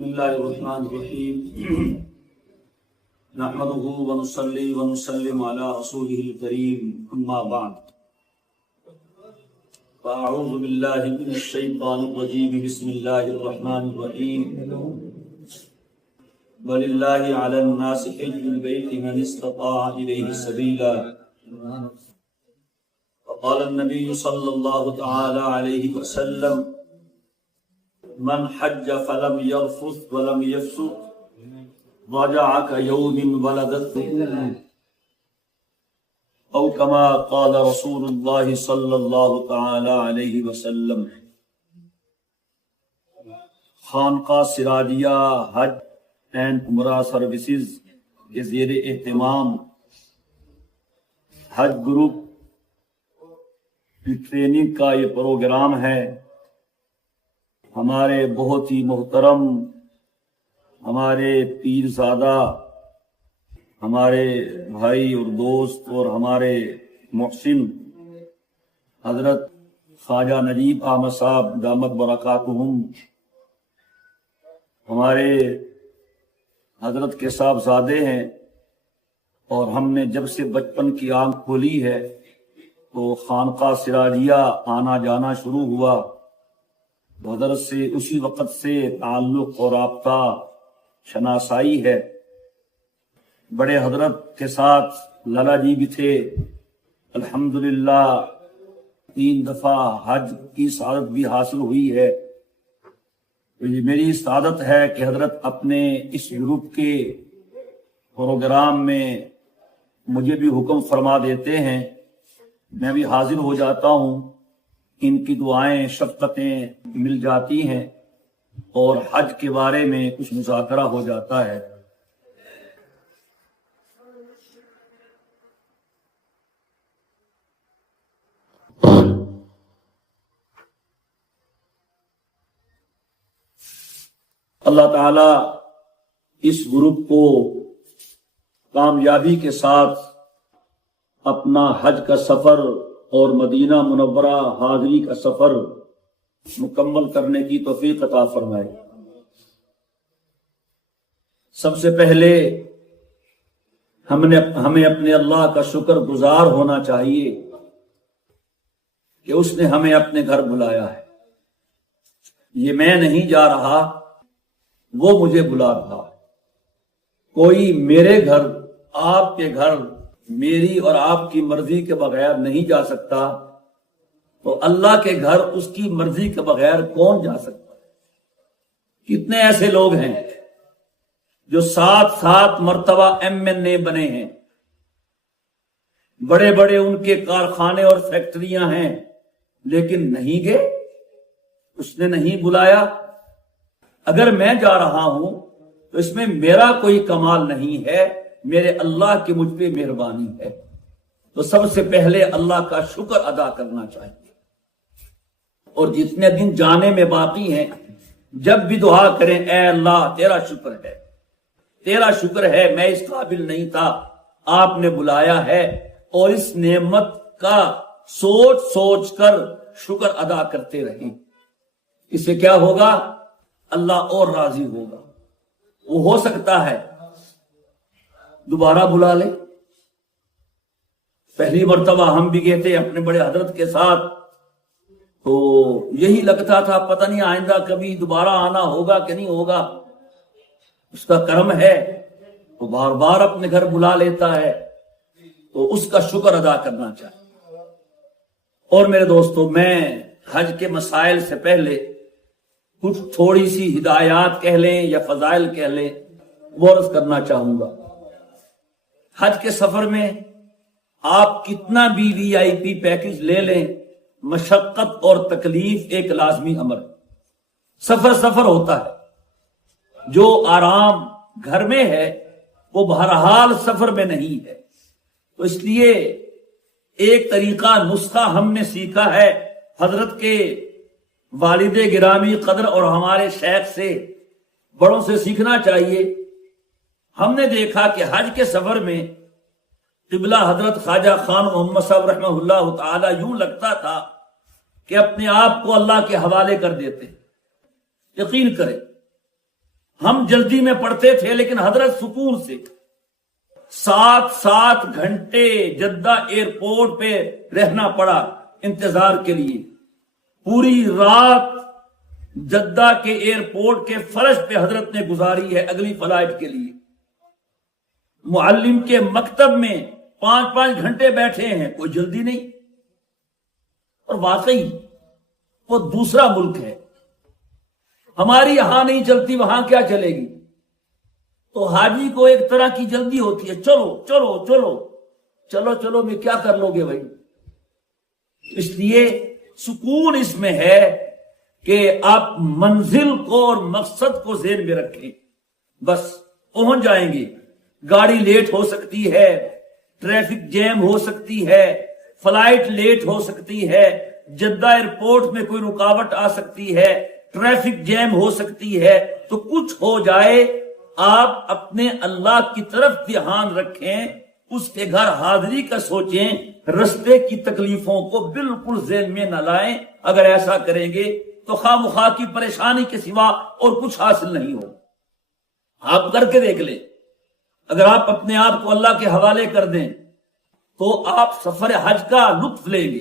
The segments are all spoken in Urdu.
بسم الله الرحمن الرحيم نحمده ونصلي ونسلم على رسوله الكريم أما بعد فأعوذ بالله من الشيطان الرجيم بسم الله الرحمن الرحيم ولله على الناس حج البيت من استطاع إليه سبيلا وقال النبي صلى الله تعالى عليه وسلم من حج فلم يرفث ولم يفسق رجع كيوم ولدته او كما قال رسول الله صلى الله تعالى عليه وسلم۔ خانقاہ سراجیہ حج اینڈ عمرہ سروسز کے زیر اہتمام حج گروپ کی ٹریننگ کا یہ پروگرام ہے۔ ہمارے بہت ہی محترم ہمارے پیرزادہ ہمارے بھائی اور دوست اور ہمارے محسن حضرت خواجہ نجیب احمد صاحب دامت برکاتہم ہمارے حضرت کے صاحبزادے ہیں، اور ہم نے جب سے بچپن کی آنکھ کھولی ہے تو خانقاہ سراجیہ آنا جانا شروع ہوا۔ حضرت سے اسی وقت سے تعلق اور رابطہ شناسائی ہے۔ بڑے حضرت کے ساتھ لالا جی بھی تھے، الحمدللہ 3 دفعہ حج کی سعادت بھی حاصل ہوئی ہے۔ یہ میری سعادت ہے کہ حضرت اپنے اس گروپ کے پروگرام میں مجھے بھی حکم فرما دیتے ہیں، میں بھی حاضر ہو جاتا ہوں۔ ان کی دعائیں شفقتیں مل جاتی ہیں اور حج کے بارے میں کچھ مذاکرہ ہو جاتا ہے۔ اللہ تعالی اس گروپ کو کامیابی کے ساتھ اپنا حج کا سفر اور مدینہ منورہ حاضری کا سفر مکمل کرنے کی توفیق عطا فرمائے۔ سب سے پہلے ہمیں اپنے اللہ کا شکر گزار ہونا چاہیے کہ اس نے ہمیں اپنے گھر بلایا ہے۔ یہ میں نہیں جا رہا، وہ مجھے بلا رہا ہے۔ کوئی میرے گھر، آپ کے گھر میری اور آپ کی مرضی کے بغیر نہیں جا سکتا، تو اللہ کے گھر اس کی مرضی کے بغیر کون جا سکتا ہے؟ کتنے ایسے لوگ ہیں جو 7 مرتبہ MNA بنے ہیں، بڑے بڑے ان کے کارخانے اور فیکٹریاں ہیں، لیکن نہیں گئے، اس نے نہیں بلایا۔ اگر میں جا رہا ہوں تو اس میں میرا کوئی کمال نہیں ہے، میرے اللہ کی مجھ پہ مہربانی ہے۔ تو سب سے پہلے اللہ کا شکر ادا کرنا چاہیے، اور جتنے دن جانے میں باقی ہیں جب بھی دعا کریں، اے اللہ تیرا شکر ہے، تیرا شکر ہے، میں اس قابل نہیں تھا، آپ نے بلایا ہے، اور اس نعمت کا سوچ سوچ کر شکر ادا کرتے رہیں۔ اس سے کیا ہوگا؟ اللہ اور راضی ہوگا۔ وہ ہو سکتا ہے دوبارہ بلا لے۔ پہلی مرتبہ ہم بھی گئے تھے اپنے بڑے حضرت کے ساتھ، تو یہی لگتا تھا پتہ نہیں آئندہ کبھی دوبارہ آنا ہوگا کہ نہیں ہوگا۔ اس کا کرم ہے، وہ بار بار اپنے گھر بلا لیتا ہے، تو اس کا شکر ادا کرنا چاہیے۔ اور میرے دوستو، میں حج کے مسائل سے پہلے کچھ تھوڑی سی ہدایات کہہ لیں یا فضائل کہہ لیں وہ عرض کرنا چاہوں گا۔ حج کے سفر میں آپ کتنا بھی VIP پیکج لے لیں، مشقت اور تکلیف ایک لازمی امر۔ سفر ہوتا ہے، جو آرام گھر میں ہے وہ بہرحال سفر میں نہیں ہے۔ تو اس لیے ایک طریقہ، نسخہ ہم نے سیکھا ہے حضرت کے والد گرامی قدر اور ہمارے شیخ سے، بڑوں سے سیکھنا چاہیے۔ ہم نے دیکھا کہ حج کے سفر میں قبلہ حضرت خواجہ خان محمد صاحب رحمہ اللہ تعالی یوں لگتا تھا کہ اپنے آپ کو اللہ کے حوالے کر دیتے۔ یقین کریں ہم جلدی میں پڑھتے تھے لیکن حضرت سکون سے 7 گھنٹے جدہ ایئرپورٹ پہ رہنا پڑا انتظار کے لیے. پوری رات جدہ کے ایئرپورٹ کے فرش پہ حضرت نے گزاری ہے اگلی فلائٹ کے لیے. معلم کے مکتب میں 5 گھنٹے بیٹھے ہیں, کوئی جلدی نہیں. اور واقعی وہ دوسرا ملک ہے, ہماری یہاں نہیں چلتی, وہاں کیا چلے گی؟ تو حاجی کو ایک طرح کی جلدی ہوتی ہے, چلو چلو چلو چلو چلو میں کیا کر لو گے بھائی. اس لیے سکون اس میں ہے کہ آپ منزل کو اور مقصد کو ذہن میں رکھیں, بس پہنچ جائیں گے. گاڑی لیٹ ہو سکتی ہے, ٹریفک جیم ہو سکتی ہے, فلائٹ لیٹ ہو سکتی ہے, جدہ ایئرپورٹ میں کوئی رکاوٹ آ سکتی ہے, ٹریفک جیم ہو سکتی ہے, تو کچھ ہو جائے آپ اپنے اللہ کی طرف دھیان رکھیں, اس کے گھر حاضری کا سوچیں, رستے کی تکلیفوں کو بالکل ذہن میں نہ لائیں. اگر ایسا کریں گے تو خواہ مخواہ کی پریشانی کے سوا اور کچھ حاصل نہیں ہو. آپ کر کے دیکھ لیں, اگر آپ اپنے آپ کو اللہ کے حوالے کر دیں تو آپ سفر حج کا لطف لیں گے,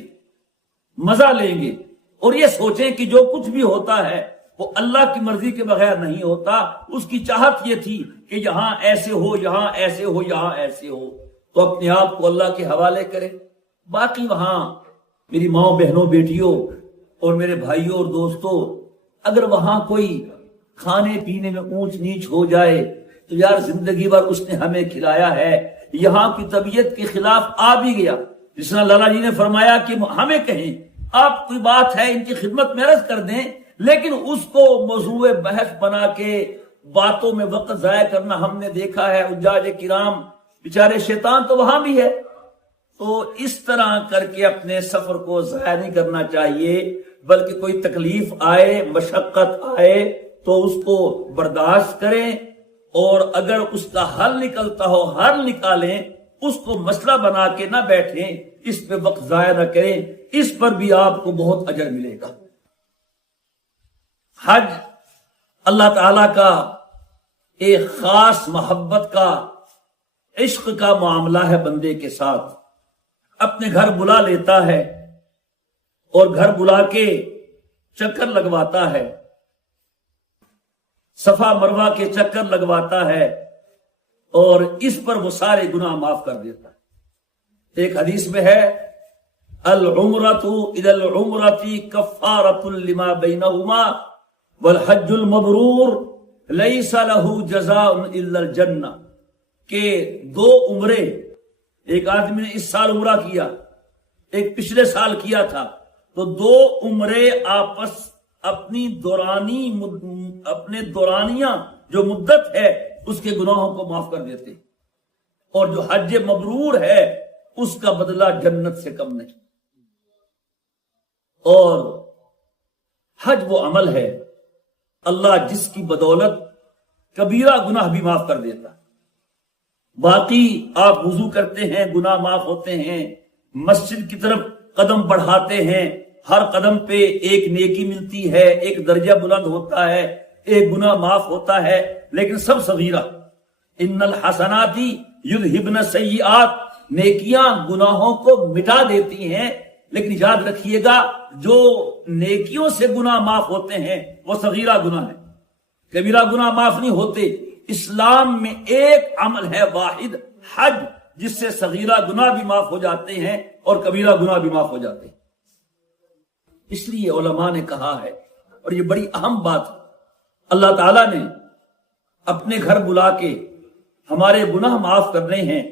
مزہ لیں گے, اور یہ سوچیں کہ جو کچھ بھی ہوتا ہے وہ اللہ کی مرضی کے بغیر نہیں ہوتا. اس کی چاہت یہ تھی کہ یہاں ایسے ہو, یہاں ایسے ہو, یہاں ایسے ہو, تو اپنے آپ کو اللہ کے حوالے کرے. باقی وہاں میری ماں بہنوں بیٹیوں اور میرے بھائیوں اور دوستوں, اگر وہاں کوئی کھانے پینے میں اونچ نیچ ہو جائے تو یار زندگی بھر اس نے ہمیں کھلایا ہے, یہاں کی طبیعت کے خلاف آ بھی گیا. جس طرح لالا جی نے فرمایا کہ ہمیں کہیں آپ کوئی بات ہے ان کی خدمت میں عرض کر دیں, لیکن اس کو موضوع بحث بنا کے باتوں میں وقت ضائع کرنا ہم نے دیکھا ہے. حجاج کرام بیچارے شیطان تو وہاں بھی ہے. تو اس طرح کر کے اپنے سفر کو ضائع نہیں کرنا چاہیے, بلکہ کوئی تکلیف آئے, مشقت آئے تو اس کو برداشت کریں, اور اگر اس کا حل نکلتا ہو حل نکالیں, اس کو مسئلہ بنا کے نہ بیٹھیں, اس پہ وقت ضائع نہ کریں. اس پر بھی آپ کو بہت اجر ملے گا. حج اللہ تعالی کا ایک خاص محبت کا, عشق کا معاملہ ہے بندے کے ساتھ. اپنے گھر بلا لیتا ہے اور گھر بلا کے چکر لگواتا ہے, صفا مروہ کے چکر لگواتا ہے, اور اس پر وہ سارے گناہ معاف کر دیتا ہے. ایک حدیث میں ہے العمرۃ الی العمرۃ کفارۃ لما بینہما والحج المبرور لیس لہ جزاء الا الجنہ, کہ 2 عمرے, ایک آدمی نے اس سال عمرہ کیا, ایک پچھلے سال کیا تھا, تو 2 عمرے آپس اپنی دورانیہ جو مدت ہے اس کے گناہوں کو معاف کر دیتے, اور جو حج مبرور ہے اس کا بدلہ جنت سے کم نہیں. اور حج وہ عمل ہے اللہ جس کی بدولت کبیرہ گناہ بھی معاف کر دیتا. باقی آپ وضو کرتے ہیں, گناہ معاف ہوتے ہیں, مسجد کی طرف قدم بڑھاتے ہیں, ہر قدم پہ ایک نیکی ملتی ہے, ایک درجہ بلند ہوتا ہے, ایک گناہ معاف ہوتا ہے, لیکن سب صغیرہ. ان الحسنات یذہبن السیئات, نیکیاں گناہوں کو مٹا دیتی ہیں, لیکن یاد رکھیے گا جو نیکیوں سے گناہ معاف ہوتے ہیں وہ صغیرہ گناہ ہے, کبیرہ گناہ معاف نہیں ہوتے. اسلام میں ایک عمل ہے واحد, حج, جس سے صغیرہ گناہ بھی معاف ہو جاتے ہیں اور کبیرہ گناہ بھی معاف ہو جاتے ہیں. اس لیے علماء نے کہا ہے, اور یہ بڑی اہم بات, اللہ تعالیٰ نے اپنے گھر بلا کے ہمارے گناہ معاف کرنے ہیں,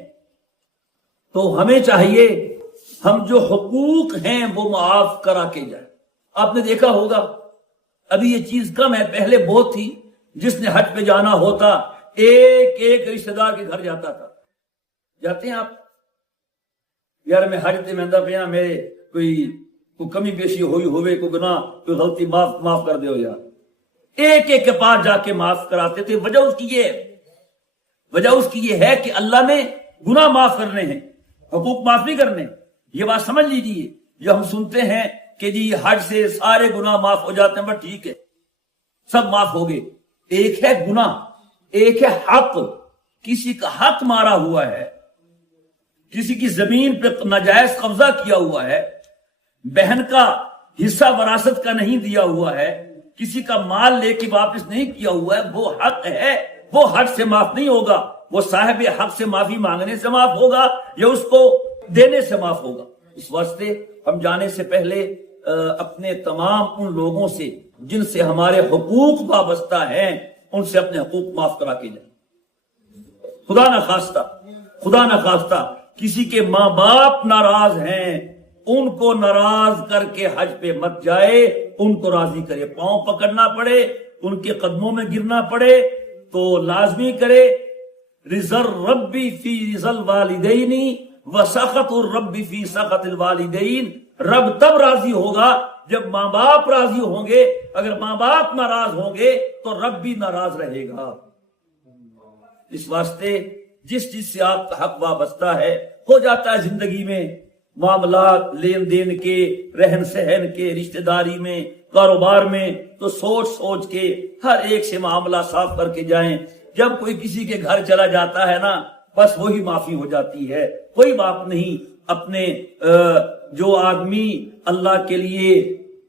تو ہمیں چاہیے ہم جو حقوق ہیں وہ معاف کرا کے جائیں. آپ نے دیکھا ہوگا ابھی یہ چیز کم ہے, پہلے بہت تھی. جس نے حج پہ جانا ہوتا ایک ایک رشتہ دار کے گھر جاتا تھا. جاتے ہیں آپ؟ یار میں حج تے مہندا پیا, میرے کوئی کمی بیشی ہوئی ہوئے, کوئی گناہ کوئی غلطی معاف کر دیو یار. ایک ایک کے پاس جا کے معاف کراتے تھے. وجہ اس کی یہ ہے کہ اللہ نے گناہ معاف کرنے ہیں, حقوق معاف نہیں کرنے. یہ بات سمجھ لیجیے. جو ہم سنتے ہیں کہ جی حج سے سارے گناہ معاف ہو جاتے ہیں, بس ٹھیک ہے, سب معاف ہو گئے, ایک ہے گناہ، ایک ہے حق. کسی کا حق مارا ہوا ہے، کسی کی زمین پہ ناجائز قبضہ کیا ہوا ہے، بہن کا حصہ وراثت کا نہیں دیا ہوا ہے، کسی کا مال لے کے واپس نہیں کیا ہوا ہے، وہ حق ہے، وہ حق سے معاف نہیں ہوگا. وہ صاحب حق سے معافی مانگنے سے معاف ہوگا یا اس کو دینے سے معاف ہوگا. اس واسطے ہم جانے سے پہلے اپنے تمام ان لوگوں سے جن سے ہمارے حقوق وابستہ ہیں ان سے اپنے حقوق معاف کرا کے جائیں. خدا نہ خواستہ کسی کے ماں باپ ناراض ہیں، ان کو ناراض کر کے حج پہ مت جائے، ان کو راضی کرے. پاؤں پکڑنا پڑے، ان کے قدموں میں گرنا پڑے تو لازمی کرے. رضا الربی فی رضا الوالدین وسخط الربی فی سخط الوالدین. رب تب راضی ہوگا جب ماں باپ راضی ہوں گے. اگر ماں باپ ناراض ہوں گے تو رب بھی ناراض رہے گا. اس واسطے جس چیز سے آپ کا حق وابستہ ہے ہو جاتا ہے زندگی میں، معاملات لین دین کے، رہن سہن کے، رشتہ داری میں، کاروبار میں، تو سوچ سوچ کے ہر ایک سے معاملہ صاف کر کے جائیں. جب کوئی کسی کے گھر چلا جاتا ہے نا بس وہی معافی ہو جاتی ہے، کوئی بات نہیں. اپنے جو آدمی اللہ کے لیے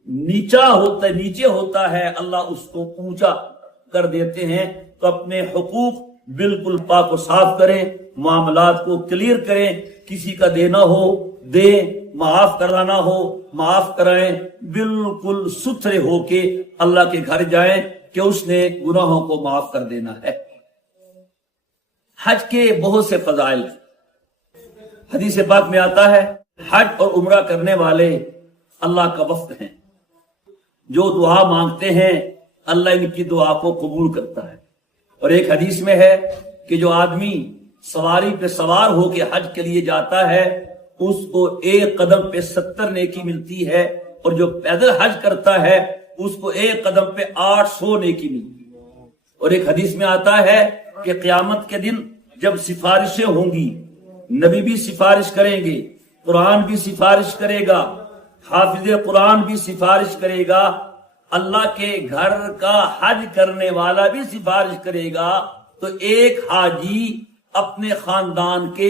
نیچے ہوتا ہے اللہ اس کو اونچا کر دیتے ہیں. تو اپنے حقوق بالکل پاک و صاف کریں، معاملات کو کلیئر کریں. کسی کا دینا ہو دیں، معاف کرانا ہو معاف کرائیں. بالکل ستھرے ہو کے اللہ کے گھر جائیں کہ اس نے گناہوں کو معاف کر دینا ہے. حج کے بہت سے فضائل ہیں. حدیث پاک میں آتا ہے حج اور عمرہ کرنے والے اللہ کا وفد ہیں، جو دعا مانگتے ہیں اللہ ان کی دعا کو قبول کرتا ہے. اور ایک حدیث میں ہے کہ جو آدمی سواری پہ سوار ہو کے حج کے لیے جاتا ہے اس کو ایک قدم پہ 70 نیکی ملتی ہے، اور جو پیدل حج کرتا ہے اس کو ایک قدم پہ 800 نیکی ملتی ہے. اور ایک حدیث میں آتا ہے کہ قیامت کے دن جب سفارشیں ہوں گی، نبی بھی سفارش کریں گے، قرآن بھی سفارش کرے گا، حافظ قرآن بھی سفارش کرے گا، اللہ کے گھر کا حج کرنے والا بھی سفارش کرے گا. تو ایک حاجی اپنے خاندان کے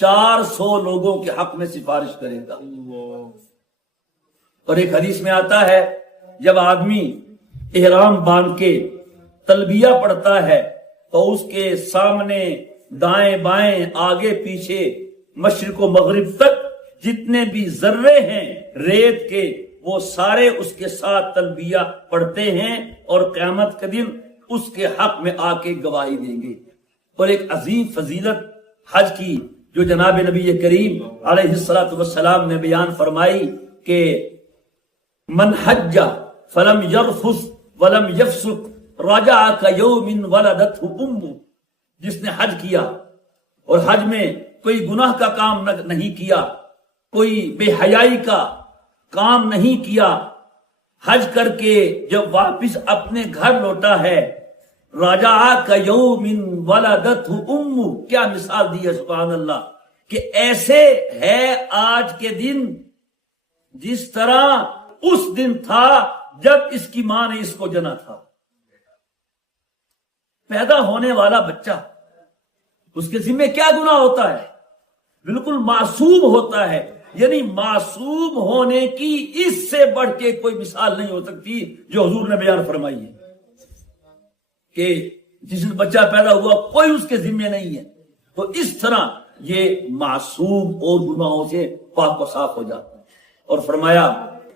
400 لوگوں کے حق میں سفارش کرے گا. اور ایک حدیث میں آتا ہے جب آدمی احرام باندھ کے تلبیہ پڑھتا ہے تو اس کے سامنے دائیں بائیں آگے پیچھے مشرق و مغرب تک جتنے بھی ذرے ہیں ریت کے وہ سارے اس کے ساتھ تلبیہ پڑھتے ہیں اور قیامت کے دن اس کے حق میں آ کے گواہی دیں گے. اور ایک عظیم فضیلت حج کی جو جناب نبی کریم علیہ الصلوۃ والسلام نے بیان فرمائی کہ من حج فلم یرفث ولم یفسق رجع کیوم ولدتہ امہ. جس نے حج کیا اور حج میں کوئی گناہ کا کام نہیں کیا، کوئی بے حیائی کا کام نہیں کیا، حج کر کے جب واپس اپنے گھر لوٹا ہے راجع کیوم ولدتہ امہ. کیا مثال دی ہے سبحان اللہ، کہ ایسے ہے آج کے دن جس طرح اس دن تھا جب اس کی ماں نے اس کو جنا تھا. پیدا ہونے والا بچہ اس کے ذمہ کیا گناہ ہوتا ہے؟ بالکل معصوم ہوتا ہے. یعنی معصوم ہونے کی اس سے بڑھ کے کوئی مثال نہیں ہو سکتی جو حضور نے بیان فرمائی ہے کہ جس بچہ پیدا ہوا کوئی اس کے ذمہ نہیں ہے. تو اس طرح یہ معصوم اور گناہوں سے پاک و صاف ہو جاتا ہے. اور فرمایا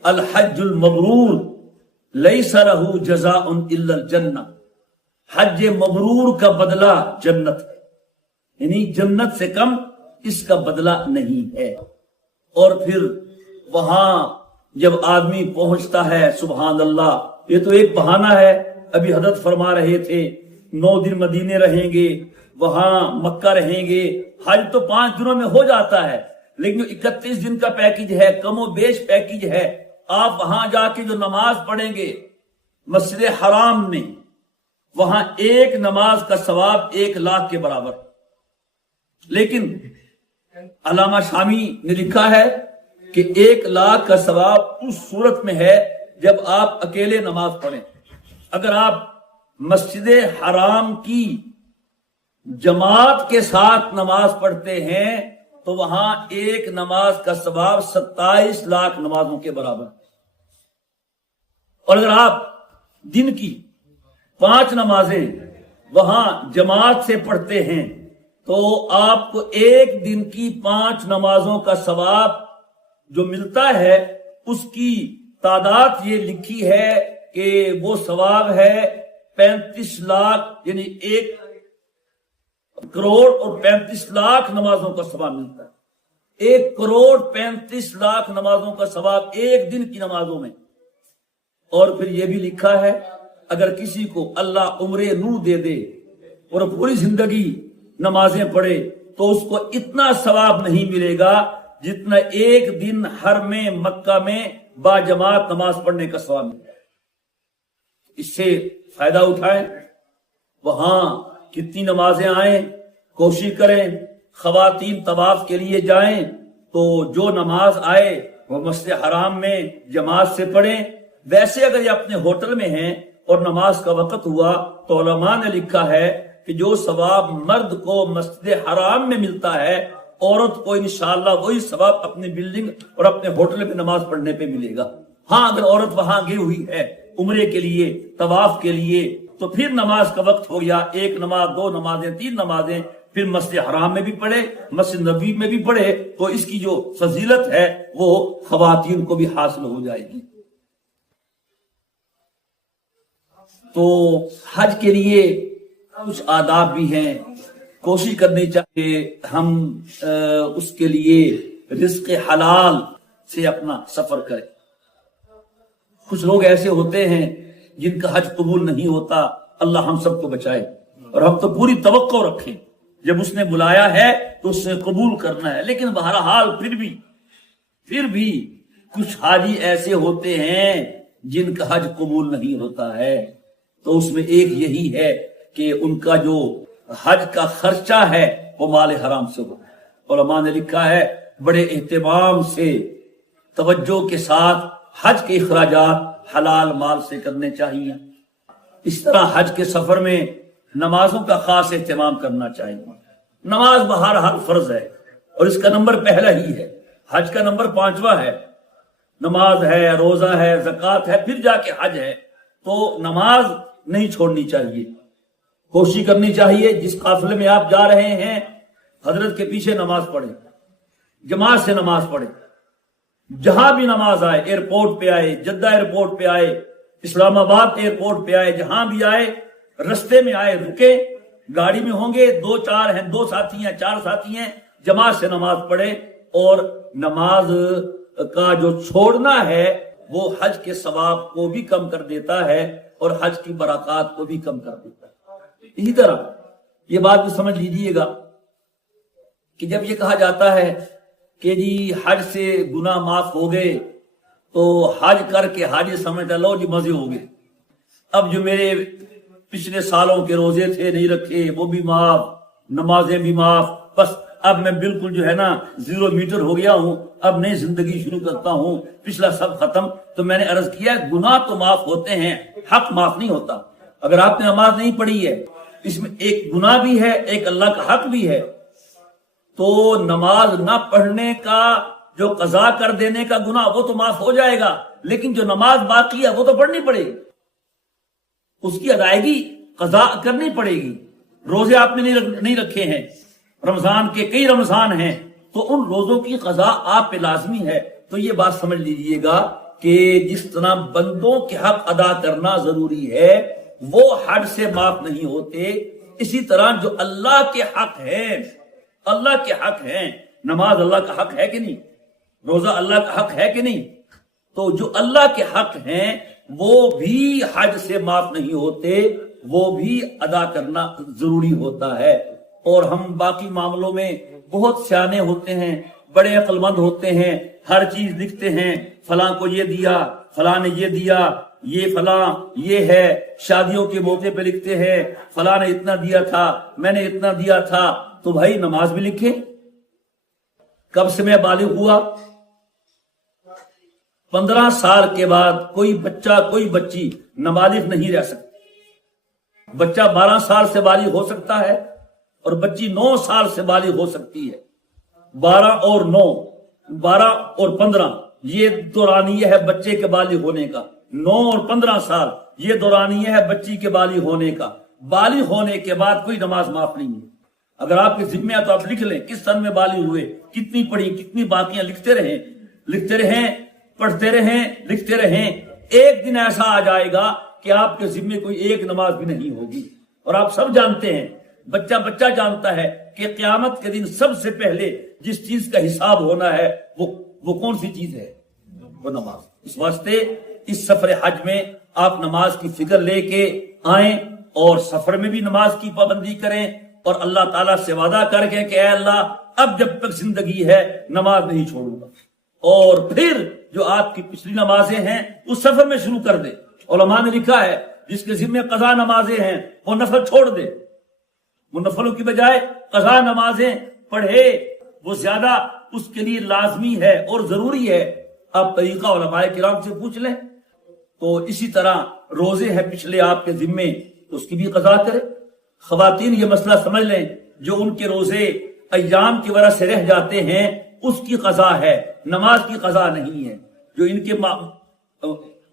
الحج المبرور لیس لہ جزاء الا الجنہ. حج مبرور کا بدلہ جنت ہے، یعنی جنت سے کم اس کا بدلہ نہیں ہے. اور پھر وہاں جب آدمی پہنچتا ہے سبحان اللہ، یہ تو ایک بہانہ ہے. ابھی حضرت فرما رہے تھے 9 دن مدینے رہیں گے، وہاں مکہ رہیں گے. حج تو 5 دنوں میں ہو جاتا ہے، لیکن جو 31 دن کا پیکج ہے کم و بیش پیکج ہے. آپ وہاں جا کے جو نماز پڑھیں گے مسجد حرام میں، وہاں ایک نماز کا ثواب 1 لاکھ کے برابر. لیکن علامہ شامی نے لکھا ہے کہ 1 لاکھ کا ثواب اس صورت میں ہے جب آپ اکیلے نماز پڑھیں. اگر آپ مسجد حرام کی جماعت کے ساتھ نماز پڑھتے ہیں تو وہاں ایک نماز کا ثواب 27 لاکھ نمازوں کے برابر. اور اگر آپ دن کی 5 نمازیں وہاں جماعت سے پڑھتے ہیں تو آپ کو ایک دن کی 5 نمازوں کا ثواب جو ملتا ہے اس کی تعداد یہ لکھی ہے کہ وہ ثواب ہے 35 لاکھ، یعنی 1 کروڑ اور 35 لاکھ نمازوں کا ثواب ملتا ہے. 1 کروڑ 35 لاکھ نمازوں کا ثواب ایک دن کی نمازوں میں. اور پھر یہ بھی لکھا ہے اگر کسی کو اللہ عمر نو دے دے اور پوری زندگی نمازیں پڑھے تو اس کو اتنا ثواب نہیں ملے گا جتنا ایک دن حرم مکہ میں با جماعت نماز پڑھنے کا ثواب ملتا ہے. اس سے فائدہ اٹھائیں. وہاں کتنی نمازیں آئیں، کوشش کریں. خواتین طواف کے لیے جائیں تو جو نماز آئے وہ مسجد حرام میں جماعت سے پڑھیں. ویسے اگر یہ اپنے ہوٹل میں ہیں اور نماز کا وقت ہوا تو علماء نے لکھا ہے کہ جو ثواب مرد کو مسجد حرام میں ملتا ہے عورت کو انشاءاللہ وہی ثواب اپنی بلڈنگ اور اپنے ہوٹل میں نماز پڑھنے پہ ملے گا. ہاں اگر عورت وہاں گئی ہوئی ہے عمرے کے لیے، طواف کے لیے، تو پھر نماز کا وقت ہو گیا، 1 نماز 2 نمازیں 3 نمازیں پھر مسجد حرام میں بھی پڑھے، مسجد نبوی میں بھی پڑھے تو اس کی جو فضیلت ہے وہ خواتین کو بھی حاصل ہو جائے گی. تو حج کے لیے کچھ آداب بھی ہیں. کوشش کرنی چاہیے ہم اس کے لیے رزق حلال سے اپنا سفر کریں. کچھ لوگ ایسے ہوتے ہیں جن کا حج قبول نہیں ہوتا، اللہ ہم سب کو بچائے. اور ہم تو پوری توقع رکھیں جب اس نے بلایا ہے تو اس سے قبول کرنا ہے. لیکن بہرحال پھر بھی کچھ حاجی ایسے ہوتے ہیں جن کا حج قبول نہیں ہوتا ہے. تو اس میں ایک یہی ہے کہ ان کا جو حج کا خرچہ ہے وہ مال حرام سے ہو. علماء نے لکھا ہے بڑے اہتمام سے توجہ کے ساتھ حج کے اخراجات حلال مال سے کرنے چاہیے. اس طرح حج کے سفر میں نمازوں کا خاص اہتمام کرنا چاہیے. نماز بہرحال فرض ہے اور اس کا نمبر پہلا ہی ہے. حج کا نمبر 5واں ہے. نماز ہے، روزہ ہے، زکوٰۃ ہے، پھر جا کے حج ہے. تو نماز نہیں چھوڑنی چاہیے. کوشش کرنی چاہیے جس قافلے میں آپ جا رہے ہیں حضرت کے پیچھے نماز پڑھیں، جماعت سے نماز پڑھیں. جہاں بھی نماز آئے، ایئرپورٹ پہ آئے، جدہ ایئرپورٹ پہ آئے، اسلام آباد ایئرپورٹ پہ آئے، جہاں بھی آئے رستے میں آئے رکے، گاڑی میں ہوں گے 2-4 ہیں، 2 ساتھی ہیں، 4 ساتھی ہیں، جماعت سے نماز پڑھے. اور نماز کا جو چھوڑنا ہے وہ حج کے ثواب کو بھی کم کر دیتا ہے اور حج کی برکات کو بھی کم کر دیتا ہے. اسی طرح یہ بات بھی سمجھ لیجئے گا کہ جب یہ کہا جاتا ہے کہ جی حج سے گناہ معاف ہو گئے تو حج کر کے حاجی سمجھتا لو جی مزے ہو گئے، اب جو میرے پچھلے سالوں کے روزے تھے نہیں رکھے وہ بھی معاف، نمازیں بھی معاف، بس اب میں بالکل جو ہے نا 0 میٹر ہو گیا ہوں، اب نئی زندگی شروع کرتا ہوں، پچھلا سب ختم. تو میں نے عرض کیا گناہ تو معاف ہوتے ہیں، حق معاف نہیں ہوتا. اگر آپ نے نماز نہیں پڑھی ہے اس میں ایک گناہ بھی ہے، ایک اللہ کا حق بھی ہے. تو نماز نہ پڑھنے کا جو قضا کر دینے کا گناہ وہ تو معاف ہو جائے گا، لیکن جو نماز باقی ہے وہ تو پڑھنی پڑے گی، اس کی ادائیگی قضا کرنی پڑے گی. روزے آپ نے نہیں رکھے ہیں، رمضان کے کئی رمضان ہیں، تو ان روزوں کی قضا آپ پہ لازمی ہے. تو یہ بات سمجھ لیجئے گا کہ جس طرح بندوں کے حق ادا کرنا ضروری ہے وہ حج سے معاف نہیں ہوتے، اسی طرح جو اللہ کے حق ہیں، اللہ کے حق ہیں، نماز اللہ کا حق ہے کہ نہیں، روزہ اللہ کا حق ہے کہ نہیں، تو جو اللہ کے حق ہیں وہ بھی حج سے معاف نہیں ہوتے، وہ بھی ادا کرنا ضروری ہوتا ہے. اور ہم باقی معاملوں میں بہت سیانے ہوتے ہیں، بڑے عقل مند ہوتے ہیں، ہر چیز لکھتے ہیں، فلاں کو یہ دیا، فلاں نے یہ دیا، یہ فلاں یہ ہے. شادیوں کے موقع پہ لکھتے ہیں فلاں نے اتنا دیا تھا، میں نے اتنا دیا تھا. تو بھائی نماز بھی لکھے. کب سے میں بالغ ہوا؟ 15 سال کے بعد کوئی بچہ کوئی بچی نابالغ نہیں رہ سکتی. بچہ 12 سال سے بالغ ہو سکتا ہے اور بچی 9 سال سے بالغ ہو سکتی ہے. 12 اور 9، 12 اور 15 یہ دورانیہ ہے بچے کے بالغ ہونے کا. 9 اور 15 سال یہ دورانیہ ہے بچی کے بالغ ہونے کا. بالغ ہونے کے بعد کوئی نماز معاف نہیں ہے. اگر آپ کے ذمہ ہے تو آپ لکھ لیں کس سن میں بالغ ہوئے، کتنی پڑھی، کتنی باقیاں، لکھتے رہیں، پڑھتے رہیں، لکھتے رہیں. ایک دن ایسا آ جائے گا کہ آپ کے ذمے کوئی ایک نماز بھی نہیں ہوگی. اور آپ سب جانتے ہیں، بچہ جانتا ہے کہ قیامت کے دن سب سے پہلے جس چیز کا حساب ہونا ہے وہ کون سی چیز ہے؟ وہ نماز. اس واسطے اس سفر حج میں آپ نماز کی فکر لے کے آئیں اور سفر میں بھی نماز کی پابندی کریں اور اللہ تعالیٰ سے وعدہ کر کے کہ اے اللہ اب جب تک زندگی ہے نماز نہیں چھوڑوں گا. اور پھر جو آپ کی پچھلی نمازیں ہیں اس سفر میں شروع کر دے. علماء نے لکھا ہے جس کے ذمہ قضا نمازیں ہیں وہ نفل چھوڑ دے، وہ نفلوں کی بجائے قضا نمازیں پڑھے، وہ زیادہ اس کے لیے لازمی ہے اور ضروری ہے. آپ طریقہ علماء کرام سے پوچھ لیں. تو اسی طرح روزے ہیں پچھلے آپ کے ذمے تو اس کی بھی قضا کرے. خواتین یہ مسئلہ سمجھ لیں، جو ان کے روزے ایام کی وجہ سے رہ جاتے ہیں اس کی قضا ہے، نماز کی قضا نہیں ہے. جو ان کے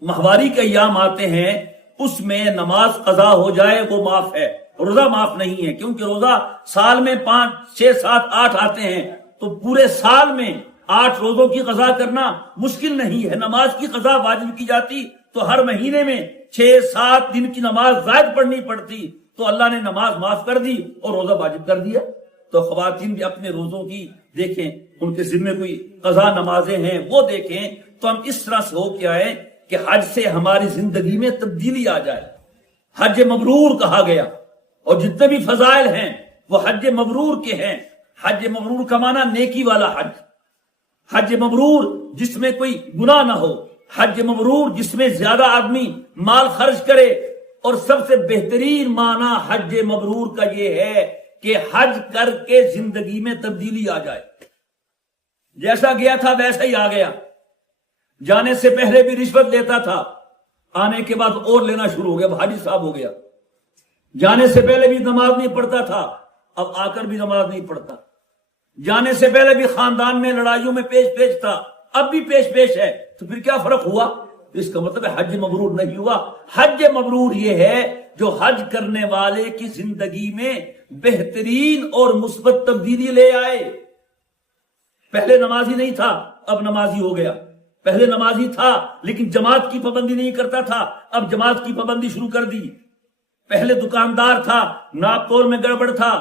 ماہواری کے ایام آتے ہیں اس میں نماز قضا ہو جائے وہ معاف ہے، روزہ معاف نہیں ہے. کیونکہ روزہ سال میں 5، 6، 7، 8 آتے ہیں تو پورے سال میں 8 روزوں کی قضا کرنا مشکل نہیں ہے. نماز کی قضا واجب کی جاتی تو ہر مہینے میں 6، 7 دن کی نماز زائد پڑھنی پڑتی، تو اللہ نے نماز معاف کر دی اور روزہ واجب کر دیا. تو خواتین بھی اپنے روزوں کی دیکھیں، ان کے ذمہ کوئی قضا نمازیں ہیں وہ دیکھیں. تو ہم اس طرح سے ہو کے آئے کہ حج سے ہماری زندگی میں تبدیلی آ جائے. حج مبرور کہا گیا اور جتنے بھی فضائل ہیں وہ حج مبرور کے ہیں. حج مبرور کا معنی نیکی والا حج، حج مبرور جس میں کوئی گناہ نہ ہو، حج مبرور جس میں زیادہ آدمی مال خرچ کرے. اور سب سے بہترین معنی حج مبرور کا یہ ہے کہ حج کر کے زندگی میں تبدیلی آ جائے. جیسا گیا تھا ویسا ہی آ گیا. جانے سے پہلے بھی رشوت لیتا تھا، آنے کے بعد اور لینا شروع ہو گیا، حاجی صاحب ہو گیا. جانے سے پہلے بھی نماز نہیں پڑھتا تھا، اب آ کر بھی نماز نہیں پڑھتا. جانے سے پہلے بھی خاندان میں لڑائیوں میں پیش تھا، اب بھی پیش ہے. تو پھر کیا فرق ہوا؟ اس کا مطلب ہے حج مبرور نہیں ہوا. حج مبرور یہ ہے جو حج کرنے والے کی زندگی میں بہترین اور مثبت تبدیلی لے آئے. پہلے نمازی نہیں تھا اب نمازی ہو گیا. پہلے نمازی تھا لیکن جماعت کی پابندی نہیں کرتا تھا، اب جماعت کی پابندی شروع کر دی. پہلے دکاندار تھا، ناپ تول میں گڑبڑ تھا،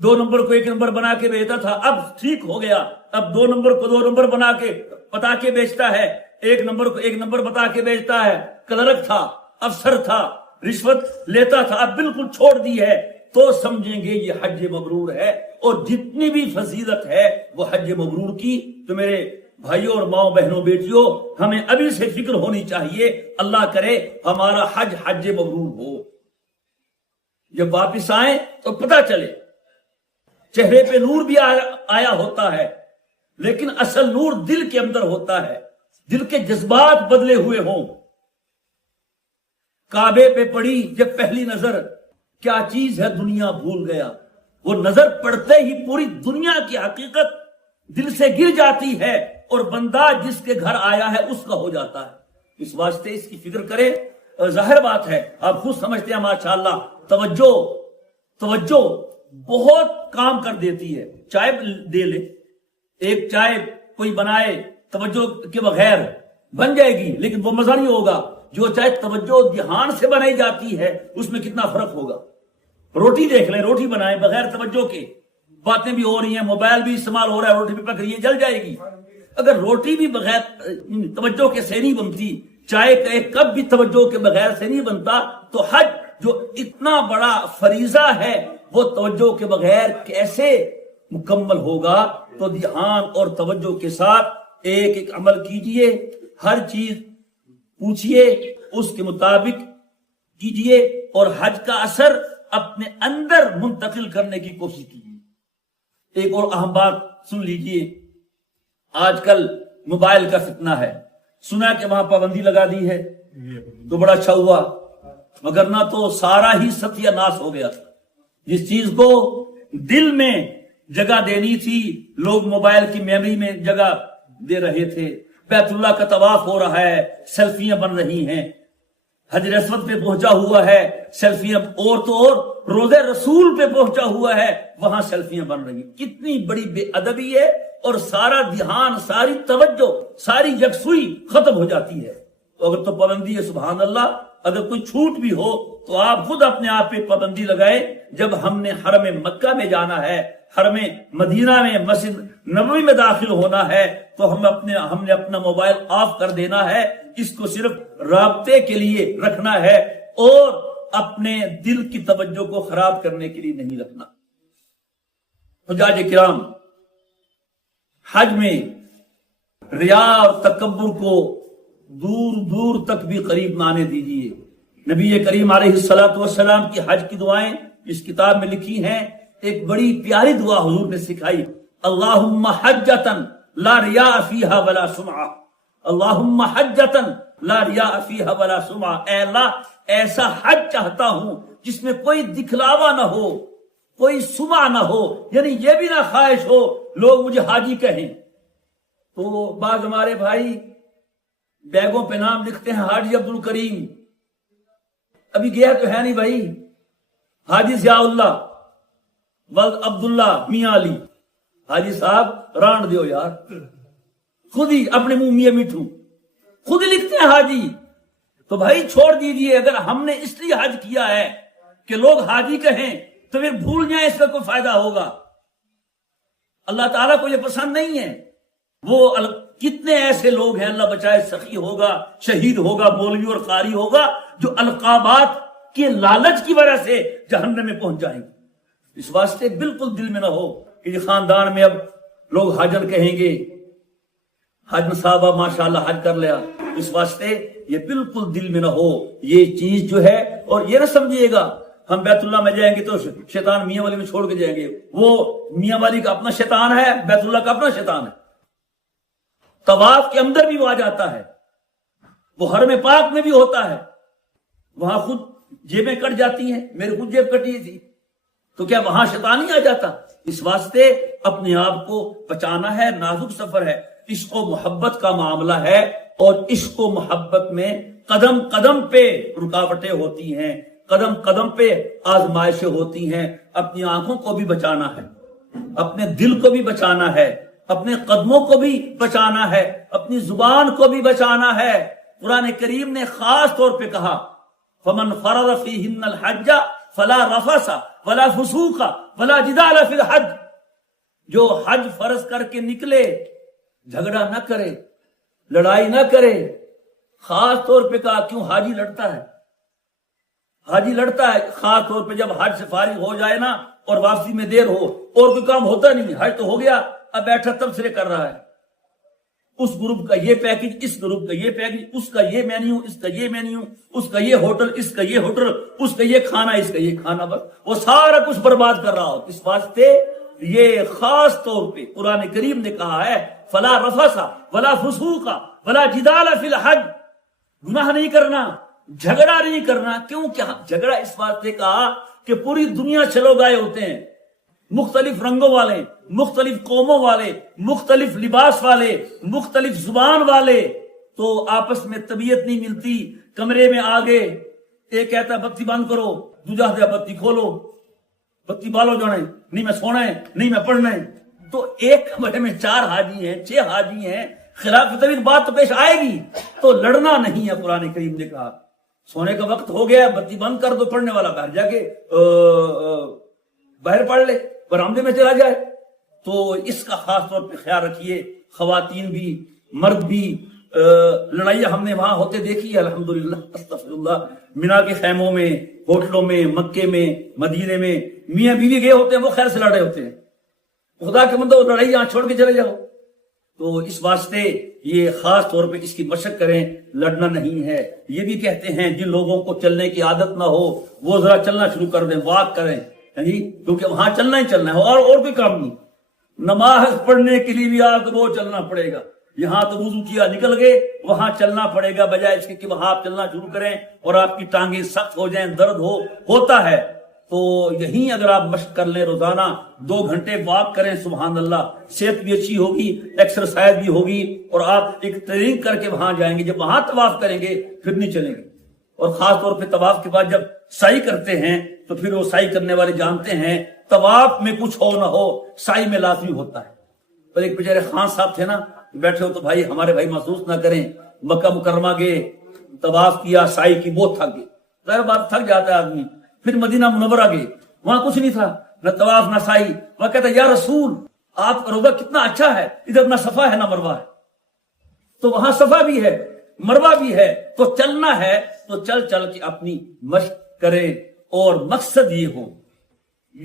2 نمبر کو 1 نمبر بنا کے بیچتا تھا، اب ٹھیک ہو گیا. اب 2 نمبر کو 2 نمبر بنا کے بتا کے بیچتا ہے، 1 نمبر کو 1 نمبر بتا کے بیچتا ہے. کلرک تھا، افسر تھا، رشوت لیتا تھا، اب بالکل چھوڑ دی ہے. تو سمجھیں گے یہ حج مبرور ہے. اور جتنی بھی فضیلت ہے وہ حج مبرور کی. تو میرے بھائیوں اور ماؤں بہنوں بیٹیوں، ہمیں ابھی سے فکر ہونی چاہیے، اللہ کرے ہمارا حج مبرور ہو. جب واپس آئیں تو پتہ چلے چہرے پہ نور بھی آیا ہوتا ہے لیکن اصل نور دل کے اندر ہوتا ہے، دل کے جذبات بدلے ہوئے ہوں. کعبے پہ پڑی جب پہلی نظر، کیا چیز ہے دنیا بھول گیا. وہ نظر پڑتے ہی پوری دنیا کی حقیقت دل سے گر جاتی ہے اور بندہ جس کے گھر آیا ہے اس کا ہو جاتا ہے. اس واسطے اس کی فکر کرے. ظاہر بات ہے آپ خود سمجھتے ہیں ماشاءاللہ، توجہ بہت کام کر دیتی ہے. چائے دے لے، ایک چائے کوئی بنائے توجہ کے بغیر بن جائے گی لیکن وہ مزہ نہیں ہوگا. جو چائے توجہ دھیان سے بنائی جاتی ہے اس میں کتنا فرق ہوگا. روٹی دیکھ لیں، روٹی بنائیں بغیر توجہ کے، باتیں بھی ہو رہی ہیں، موبائل بھی استعمال ہو رہا ہے، روٹی بھی پک رہی ہے، جل جائے گی. اگر روٹی بھی بغیر توجہ کے سے نہیں بنتی، چائے کا ایک کپ بھی توجہ کے بغیر سے نہیں بنتا، تو حج جو اتنا بڑا فریضہ ہے وہ توجہ کے بغیر کیسے مکمل ہوگا. تو دھیان اور توجہ کے ساتھ ایک ایک عمل کیجئے، ہر چیز پوچھئے، اس کے مطابق کیجئے اور حج کا اثر اپنے اندر منتقل کرنے کی کوشش کیجئے. ایک اور اہم بات سن لیجئے، آج کل موبائل کا فتنہ ہے. سنا کہ وہاں پابندی لگا دی ہے تو بڑا اچھا ہوا. مگر نہ تو سارا ہی ستیہ ناس ہو گیا. جس چیز کو دل میں جگہ دینی تھی لوگ موبائل کی میموری میں جگہ دے رہے تھے. بیت اللہ کا طواف ہو رہا ہے، سیلفیاں بن رہی ہیں. حجر اسود پہ پہنچا ہوا ہے، سیلفیاں. اور تو اور روضہ رسول پہ پہنچا ہوا ہے، وہاں سیلفیاں بن رہی ہیں. کتنی بڑی بے ادبی ہے. اور سارا دھیان، ساری توجہ، ساری یکسوئی ختم ہو جاتی ہے. تو اگر تو پابندی ہے، سبحان اللہ. اگر کوئی چھوٹ بھی ہو تو آپ خود اپنے آپ پہ پابندی لگائیں. جب ہم نے حرم مکہ میں جانا ہے، حرم مدینہ میں، مسجد نبوی میں داخل ہونا ہے، تو ہم نے اپنا موبائل آف کر دینا ہے. اس کو صرف رابطے کے لیے رکھنا ہے اور اپنے دل کی توجہ کو خراب کرنے کے لیے نہیں رکھنا. حجاج کرام، حج میں ریا اور تکبر کو دور دور تک بھی قریب نہ آنے دیجیے. نبی کریم علیہ الصلوۃ والسلام کی حج کی دعائیں اس کتاب میں لکھی ہیں. ایک بڑی پیاری دعا حضور نے سکھائی. اللہم حجتن لا ریاء فیہا ولا سمعہ. اللہم حجتن لا ریاء فیہا ولا سمعہ. اے اللہ، ایسا حج چاہتا ہوں جس میں کوئی دکھلاوا نہ ہو، کوئی سمع نہ ہو، یعنی یہ بھی نہ خواہش ہو لوگ مجھے حاجی کہیں. تو بعض ہمارے بھائی بیگوں پہ نام لکھتے ہیں حاجی عبد الکریم. ابھی گیا تو ہے نہیں بھائی. حاجی ضیاء اللہ ولد عبداللہ میاں علی. حاجی صاحب ران دیو یار، خود ہی اپنے منہ میاں میٹھو خود ہی لکھتے ہیں حاجی. تو بھائی چھوڑ دیجئے. اگر ہم نے اس لیے حج کیا ہے کہ لوگ حاجی کہیں تو پھر بھول جائیں، اس کا کوئی فائدہ ہوگا؟ اللہ تعالیٰ کو یہ پسند نہیں ہے. وہ کتنے ایسے لوگ ہیں، اللہ بچائے، سخی ہوگا، شہید ہوگا، مولوی اور قاری ہوگا، جو القابات کے لالچ کی وجہ سے جہنم میں پہنچ جائیں گے. اس واسطے بالکل دل میں نہ ہو کہ یہ خاندان میں اب لوگ حاجن کہیں گے، حاجن صاحبہ ماشاءاللہ حج کر لیا. اس واسطے یہ بالکل دل میں نہ ہو یہ چیز جو ہے. اور یہ نہ سمجھیے گا ہم بیت اللہ میں جائیں گے تو شیطان میاں والی میں چھوڑ کے جائیں گے. وہ میاں والی کا اپنا شیطان ہے، بیت اللہ کا اپنا شیطان ہے. طواف کے اندر بھی وہ آ جاتا ہے، وہ حرم پاک میں بھی ہوتا ہے. وہاں خود جیبیں کٹ جاتی ہیں، میرے خود جیب کٹی تھی، تو کیا وہاں شیطان ہی آ جاتا؟ اس واسطے اپنے آپ کو بچانا ہے. نازک سفر ہے، عشق و محبت کا معاملہ ہے، اور عشق و محبت میں قدم قدم پہ رکاوٹیں ہوتی ہیں، قدم قدم پہ آزمائشیں ہوتی ہیں. اپنی آنکھوں کو بھی بچانا ہے، اپنے دل کو بھی بچانا ہے، اپنے قدموں کو بھی بچانا ہے، اپنی زبان کو بھی بچانا ہے. قرآن کریم نے خاص طور پہ کہا فَمَنْ فَرَضَ فِيهِنَّ الْحَجَّ فَلَا رَفَثَ وَلَا فُسُوقَ وَلَا جِدَالَ فِي الْحَجِّ. جو حج فرض کر کے نکلے جھگڑا نہ کرے، لڑائی نہ کرے. خاص طور پہ کہا کیوں؟ حاجی لڑتا ہے، حاجی لڑتا ہے. خاص طور پہ جب حج سے فارغ ہو جائے نا اور واپسی میں دیر ہو، اور کوئی کام ہوتا نہیں، حج تو ہو گیا، اب بیٹھا تبصرے کر رہا ہے. اس گروپ کا یہ پیکج، اس گروپ کا یہ پیکج، اس کا یہ مینیو، اس کا یہ مینیو، اس کا یہ ہوٹل، اس کا یہ ہوٹل، اس کا یہ کھانا، اس کا یہ کھانا، بس وہ سارا کچھ برباد کر رہا ہو. اس واسطے یہ خاص طور پہ قرآن کریم نے کہا ہے فلا رفث ولا فسوق ولا جدال فی الحج. گناہ نہیں کرنا، جھگڑا نہیں کرنا. کیوں؟ کیا جھگڑا اس واسطے کہا کہ پوری دنیا سے لوگ آئے ہوتے ہیں، مختلف رنگوں والے، مختلف قوموں والے، مختلف لباس والے، مختلف زبان والے. تو آپس میں طبیعت نہیں ملتی. کمرے میں آگے ایک کہتا ہے بتی بند کرو، دوجا کہتا ہے بتی کھولو، بتی بالو جانے، نہیں میں سونا ہے، نہیں میں پڑھنا ہے. تو ایک کمرے میں 4 حاجی ہیں، 6 حاجی ہیں، خلاف طبیعت بات تو پیش آئے گی. تو لڑنا نہیں ہے. قرآن کریم نے کہا سونے کا وقت ہو گیا، بتی بند کر دو، پڑھنے والا باہر جا کے باہر پڑھ لے، برآمدے میں چلا جائے. تو اس کا خاص طور پہ خیال رکھیے. خواتین بھی، مرد بھی. لڑائیاں ہم نے وہاں ہوتے دیکھی ہے الحمدللہ، استغفراللہ. مینا کے خیموں میں، ہوٹلوں میں، مکے میں، مدینے میں میاں بیوی گئے ہوتے ہیں، وہ خیر سے لڑے ہوتے ہیں. خدا کے بندو لڑائی یہاں چھوڑ کے چلے جاؤ. تو اس واسطے یہ خاص طور پہ اس کی مشق کریں، لڑنا نہیں ہے. یہ بھی کہتے ہیں جن لوگوں کو چلنے کی عادت نہ ہو وہ ذرا چلنا شروع کر دیں، واک کریں، کیونکہ وہاں چلنا ہی چلنا ہے، اور کوئی کام نہیں. نماز پڑھنے کے لیے بھی آپ کو وہ چلنا پڑے گا. یہاں تو وضو کیا نکل گئے، وہاں چلنا پڑے گا، بجائے اس کے کہ وہاں آپ چلنا شروع کریں اور آپ کی ٹانگیں سخت ہو جائیں، درد ہوتا ہے۔ تو یہیں اگر آپ مشق کر لیں، روزانہ 2 گھنٹے واک کریں، سبحان اللہ، صحت بھی اچھی ہوگی، ایکسرسائز بھی ہوگی، اور آپ ایک ٹریننگ کر کے وہاں جائیں گے۔ جب وہاں طواف کریں گے پھر نہیں چلیں گے، اور خاص طور پہ طواف کے بعد جب سعی کرتے ہیں تو پھر وہ سعی کرنے والے جانتے ہیں طواف میں کچھ ہو نہ ہو سعی میں لازمی ہوتا ہے۔ پر ایک بیچارے خان صاحب تھے نا، بیٹھے ہو تو بھائی ہمارے بھائی محسوس نہ کریں، مکہ مکرمہ گئے، طواف کیا، سعی کی، بہت تھک گئے، ظاہر بات تھک جاتا ہے آدمی۔ پھر مدینہ منورہ گئے، وہاں کچھ نہیں تھا، نہ طواف نہ سعی۔ وہ کہتا یا رسول آپ کا روزہ کتنا اچھا ہے، ادھر نہ صفا ہے نہ مروہ ہے۔ تو وہاں صفا بھی ہے، مروہ بھی ہے، تو چلنا ہے تو چل چل کے اپنی مشق کریں، اور مقصد یہ ہو،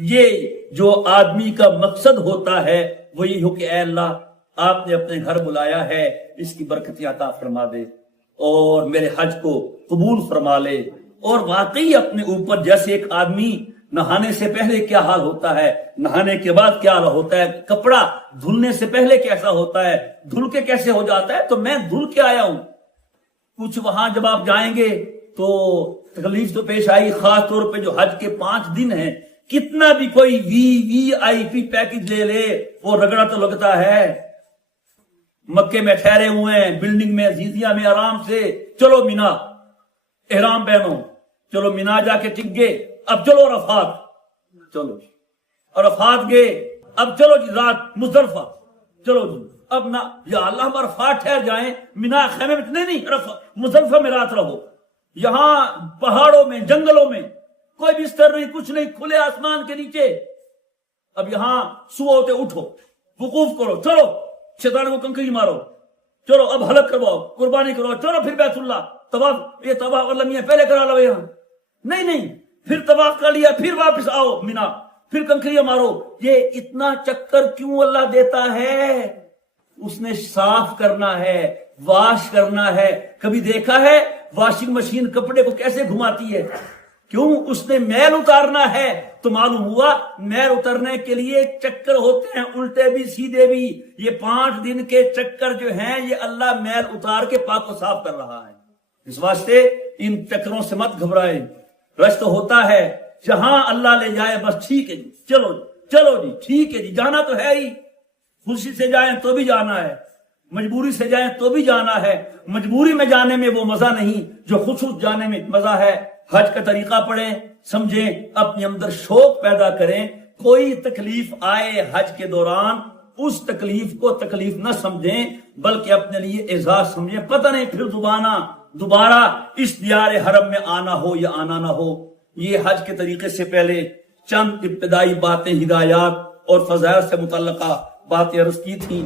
یہ جو آدمی کا مقصد ہوتا ہے وہ یہ ہو کہ اے اللہ آپ نے اپنے گھر بلایا ہے، اس کی برکتیں عطا فرما دے اور میرے حج کو قبول فرما لے۔ اور واقعی اپنے اوپر، جیسے ایک آدمی نہانے سے پہلے کیا حال ہوتا ہے، نہانے کے بعد کیا حال ہوتا ہے، کپڑا دھلنے سے پہلے کیسا ہوتا ہے، دھل کے کیسے ہو جاتا ہے، تو میں دھل کے آیا ہوں۔ کچھ وہاں جب آپ جائیں گے تو تکلیف تو پیش آئی، خاص طور پہ جو حج کے 5 دن ہیں، کتنا بھی کوئی وی آئی پی پیکج لے لے وہ رگڑا تو لگتا ہے۔ مکے میں ٹھہرے ہوئے ہیں، بلڈنگ میں، عزیزیہ میں، آرام سے، چلو مینا، احرام پہنو، چلو مینا جا کے ٹک گئے، اب چلو عرفات، چلو عرفات گئے، اب چلو جی رات مزدلفہ، چلو جی اب نہ یا اللہ ہم عرفات ٹھہر جائیں، مینا خیمے میں نہیں، مزدلفہ میں رات رہو۔ یہاں پہاڑوں میں، جنگلوں میں کوئی بستر نہیں، کچھ نہیں، کھلے آسمان کے نیچے۔ اب یہاں صبح ہوتے اٹھو، وقوف کرو، چلو شیطان کو کنکری مارو، چلو اب حلق کرواؤ، قربانی کرواؤ، چلو پھر بیت اللہ طواف، یہ طواف اللہ میاں پہلے کرا لو یہاں، نہیں، پھر طواف کر لیا، پھر واپس آؤ مینا، پھر کنکریاں مارو۔ یہ اتنا چکر کیوں اللہ دیتا ہے؟ اس نے صاف کرنا ہے، واش کرنا ہے۔ کبھی دیکھا ہے واشنگ مشین کپڑے کو کیسے گھماتی ہے؟ کیوں؟ اس نے میل اتارنا ہے۔ تو معلوم ہوا میل اترنے کے لیے چکر ہوتے ہیں، الٹے بھی سیدھے بھی۔ یہ 5 دن کے چکر جو ہیں یہ اللہ میل اتار کے پاک و صاف کر رہا ہے۔ اس واسطے ان چکروں سے مت گھبرائے، رشت ہوتا ہے، جہاں اللہ لے جائے بس ٹھیک ہے جی، چلو جی ٹھیک ہے جی، جانا تو ہے ہی، خوشی سے جائیں تو بھی جانا ہے، مجبوری سے جائیں تو بھی جانا ہے۔ مجبوری میں جانے میں وہ مزہ نہیں جو خصوص جانے میں مزہ ہے۔ حج کا طریقہ پڑھیں، سمجھیں، اپنے اندر شوق پیدا کریں۔ کوئی تکلیف آئے حج کے دوران اس تکلیف کو تکلیف نہ سمجھیں بلکہ اپنے لیے اعزاز سمجھیں۔ پتہ نہیں پھر دوبارہ اس دیار حرم میں آنا ہو یا آنا نہ ہو۔ یہ حج کے طریقے سے پہلے چند ابتدائی باتیں، ہدایات اور فضائل سے متعلقہ باتیں عرض کی تھیں۔